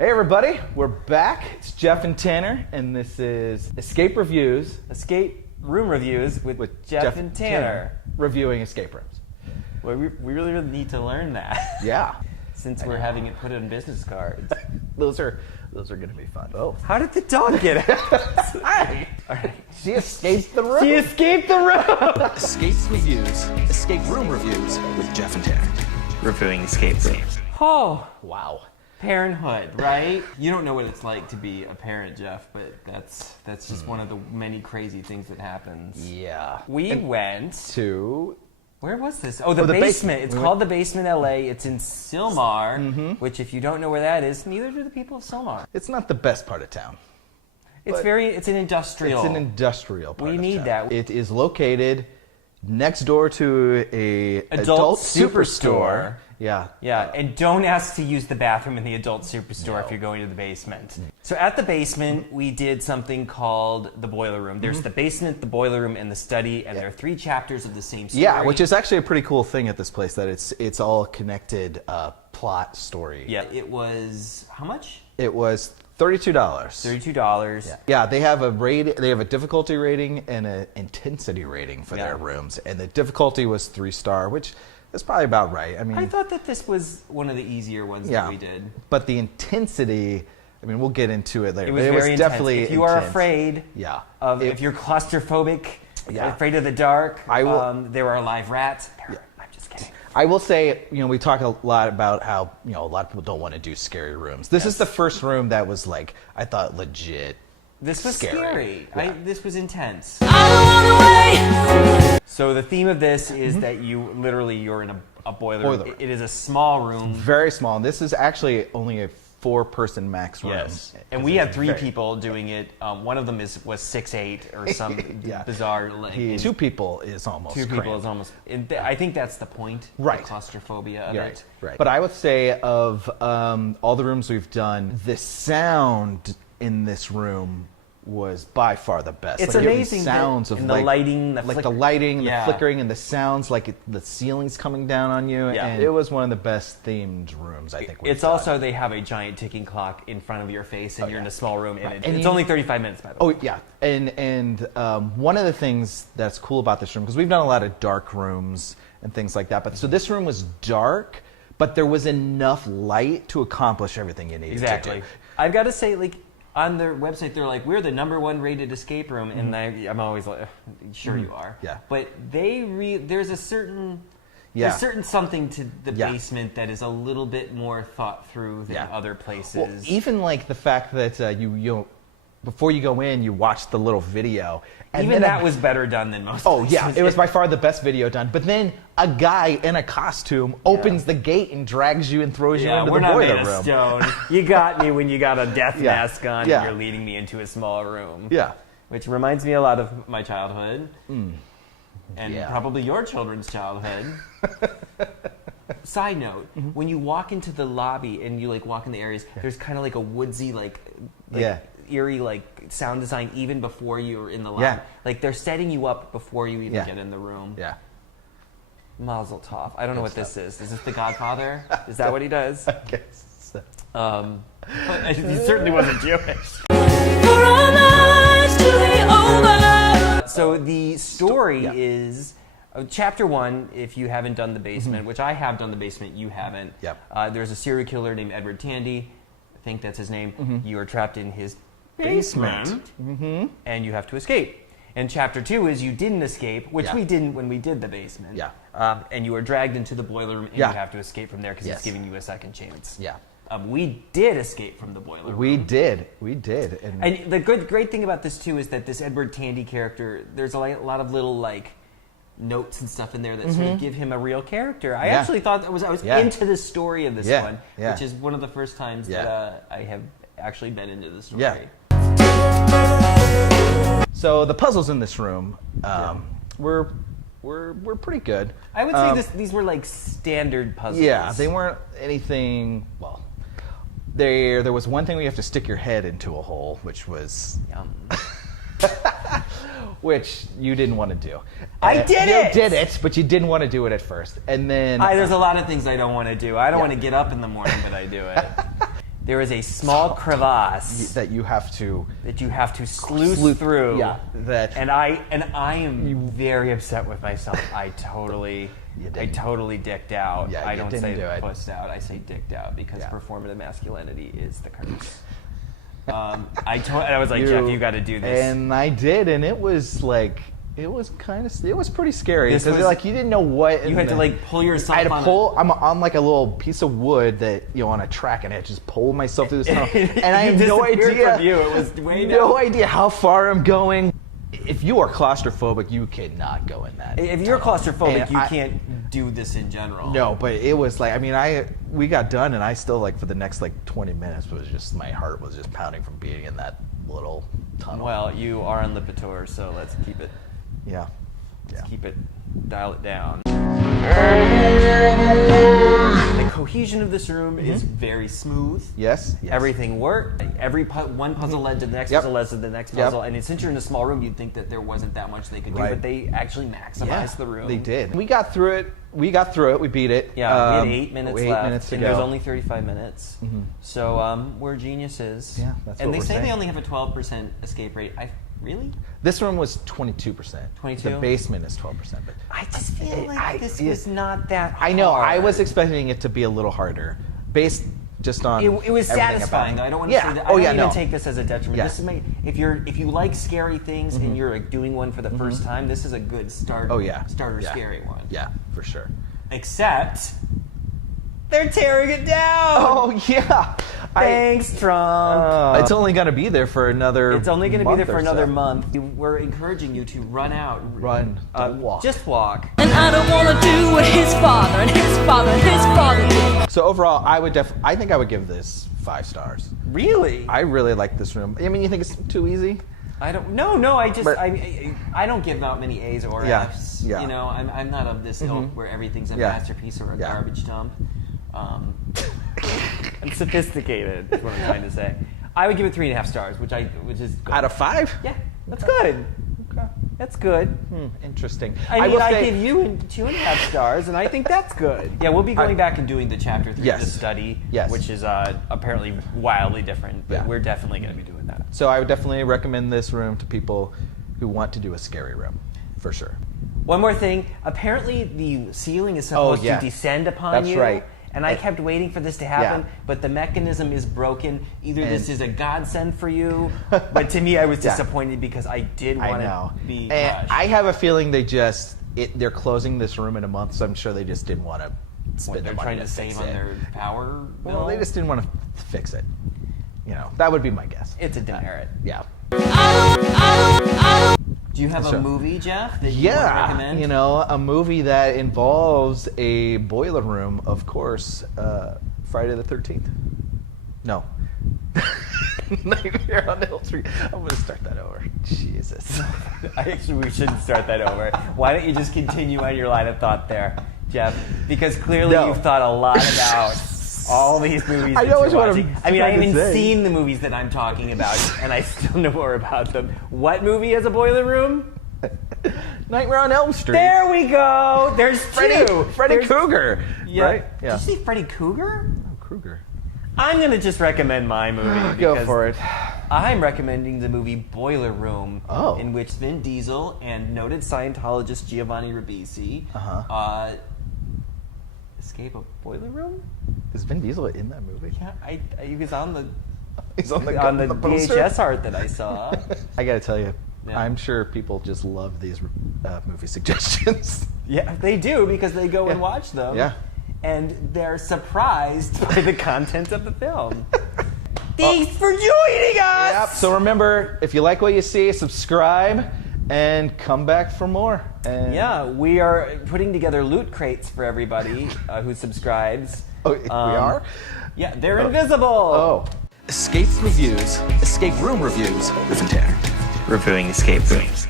Hey everybody, we're back. It's Jeff and Tanner, and this is Escape Reviews. Escape Room Reviews with Jeff and Tanner. Reviewing escape rooms. Well, we really need to learn that. Yeah. Since we're having it put on business cards. Those are going to be fun. Oh. How did the dog get out? Hi. All right. She escaped the room. She escaped the room. Escape Reviews, Escape Room Reviews with Jeff and Tanner. Reviewing escape rooms. Oh. Wow. Parenthood, right? You don't know what it's like to be a parent, Jeff, but that's just one of the many crazy things that happens. Yeah. We went to... Where was this? Oh, the basement. It's called the Basement LA. It's in Sylmar, which if you don't know where that is, neither do the people of Sylmar. It's not the best part of town. It's an industrial. It's an industrial part of town. We need that. It is located next door to a adult superstore. Yeah. Yeah, and don't ask to use the bathroom in the adult superstore if you're going to the basement. So at the basement, we did something called the boiler room. There's the basement, the boiler room, and the study, and there are 3 chapters of the same story. Yeah, which is actually a pretty cool thing at this place, that it's all connected plot story. Yeah, it was, how much? It was $32. $32. Yeah, they have a difficulty rating and an intensity rating for their rooms, and the difficulty was 3-star, which is probably about right. I mean, I thought that this was one of the easier ones that we did. But the intensity, I mean, we'll get into it later. It was very definitely intense. If you are afraid, if you're claustrophobic, afraid of the dark, there are live rats. I'm just kidding. I will say, we talk a lot about how, a lot of people don't want to do scary rooms. This is the first room that was like, I thought legit. This was scary. Yeah. This was intense. I don't want to wait. So the theme of this is that you're in a boiler room. It is a small room. Very small. This is actually only a 4-person max room. Yes. And we had 3 people doing it. One of them was 6'8" or some bizarre. 2 people is almost. 2 people is almost. I think that's the point. Right. The claustrophobia of it. Right. But I would say of all the rooms we've done, the sound in this room was by far the best. It's amazing. Sounds of the lighting, the lighting, the flickering, and the sounds like the ceiling's coming down on you. Yeah. And it was one of the best themed rooms I think. It's also they have a giant ticking clock in front of your face, and you're in a small room, and it's only 35 minutes by the way. Oh yeah, and one of the things that's cool about this room, because we've done a lot of dark rooms and things like that, but so this room was dark, but there was enough light to accomplish everything you needed to do. I've got to say, on their website, they're like, we're the #1 rated escape room, and I'm always like, sure you are. Yeah. But there's a certain something to the basement that is a little bit more thought through than other places. Well, even the fact that you before you go in, you watch the little video. And even that was better done than most places. Yeah, it was by far the best video done. But then a guy in a costume opens the gate and drags you and throws you into the boiler room. We're not made of stone. You got me when you got a death mask on and you're leading me into a small room. Yeah. Which reminds me a lot of my childhood. And probably your children's childhood. Side note, when you walk into the lobby and you walk in the areas, there's kind of a woodsy, eerie sound design even before you're in the lobby. Yeah. They're setting you up before you even get in the room. Yeah. Mazel tov. I don't know what this is. Is this The Godfather? Is that what he does? I guess so. He certainly wasn't Jewish. So the story is chapter 1. If you haven't done the basement, which I have done the basement, you haven't. Yep. There's a serial killer named Edward Tandy. I think that's his name. You are trapped in his basement, and you have to escape. And chapter 2 is you didn't escape, which we didn't when we did the basement. Yeah. And you were dragged into the boiler room, and you have to escape from there because it's giving you a second chance. Yeah. We did escape from the boiler room. We did. And the great thing about this too is that this Edward Tandy character, there's a lot of little notes and stuff in there that sort of give him a real character. I actually thought I was into the story of this one, which is one of the first times that I have actually been into the story. Yeah. So the puzzles in this room were pretty good. I would say these were standard puzzles. Yeah, they weren't anything. Well, there was one thing where you have to stick your head into a hole, which was which you didn't want to do. I did it! You did it, but you didn't want to do it at first. And then... there's a lot of things I don't want to do. I don't want to get up in the morning, but I do it. there is a small crevasse that you have to sleuth through. Yeah, and I am very upset with myself. I totally dicked out. Yeah, I don't say do it. pussed out. I say dicked out because performative masculinity is the curse. I was like, Jeff, you got to do this. And I did, and it was like, it was pretty scary This because was- like you didn't know what. You had to like pull yourself. I had to on pull. I'm on like a little piece of wood that on a track, and I had to just pull myself through the snow. And I have no idea. From you. It was way no down. idea how far I'm going. If you are claustrophobic, you cannot go in that. If you're claustrophobic, And you can't do this in general. No, but it was like, I mean, we got done, and I still like for the next like 20 minutes was just, my heart was just pounding from being in that little tunnel. Well, you are on Lipitor, so let's keep it. Yeah. Keep it, dial it down. The cohesion of this room is very smooth. Yes. Everything worked. One puzzle led to the next puzzle, led to the next puzzle. And since you're in a small room, you'd think that there wasn't that much they could do, but they actually maximized the room. They did. We got through it. We beat it. Yeah, we had 8 minutes left. 8 minutes to and go. there's only 35 minutes. So we're geniuses. Yeah, that's and what they we're say saying. they only have a 12% escape rate. Really? This room was 22%. 22? The basement is 12%. But I just feel like this was not that hard. I know. I was expecting it to be a little harder, based just on. It was everything satisfying. about it. I don't want to say that. I don't even take this as a detriment. Yeah. This is if you like scary things and you're doing one for the first time, this is a good start. Starter scary one. Yeah, for sure. Except they're tearing it down. Oh yeah. Thanks, Trump. It's only going to be there for another. It's only going to be there for another so. month. We're encouraging you to run out. Run. Don't walk. Just walk. And I don't want to do what his father and his father and his father did. So overall, I think I would give this 5 stars. Really? I really like this room. I mean, you think it's too easy? I don't. No. I just. But- I don't give out many A's or F's. Yeah. You know, I'm not of this ilk where everything's a masterpiece or a garbage dump. I'm sophisticated. Is what I'm trying to say. I would give it 3.5 stars, which is good. Out of 5? Yeah, that's good. Okay. That's good. Interesting. I mean, will I say, give you 2.5 stars, and I think that's good. Yeah, we'll be going back and doing the chapter 3 of the study, which is apparently wildly different, but we're definitely going to be doing that. So I would definitely recommend this room to people who want to do a scary room, for sure. One more thing. Apparently, the ceiling is supposed to descend upon you. That's right. And I kept waiting for this to happen, but the mechanism is broken. Either this is a godsend for you, but to me, I was disappointed because I did want to be rushed. I have a feeling they're closing this room in a month, so I'm sure they just didn't want to spend the money. They're trying to save on their power bill? Well, they just didn't want to fix it. That would be my guess. It's a demerit. Yeah. Do you have a movie, Jeff, that you want to recommend? A movie that involves a boiler room, of course. Friday the 13th. No. Nightmare on Elm Street. I'm going to start that over. Jesus. We shouldn't start that over. Why don't you just continue on your line of thought there, Jeff? Because clearly you've thought a lot about all these movies that you're watching. I mean, I haven't even seen the movies that I'm talking about, and I still know more about them. What movie has a boiler room? Nightmare on Elm Street. There we go. There's Freddy There's Krueger. Yeah. Right? Yeah. Did you see Freddy Krueger? Oh, Krueger. I'm going to just recommend my movie. Go for it. I'm recommending the movie Boiler Room, Oh. in which Vin Diesel and noted Scientologist Giovanni Ribisi escape a boiler room? Is Vin Diesel in that movie? Yeah, he was on the He's on the poster? VHS art that I saw. I got to tell you, Yeah. I'm sure people just love these movie suggestions. Yeah, they do because they go and watch them. Yeah. And they're surprised by the content of the film. Thanks for joining us! Yep. So remember, if you like what you see, subscribe and come back for more. And Yeah, we are putting together loot crates for everybody who subscribes. Oh, we are? Yeah, they're invisible. Oh. Escape room reviews with Tanner. Reviewing escape rooms.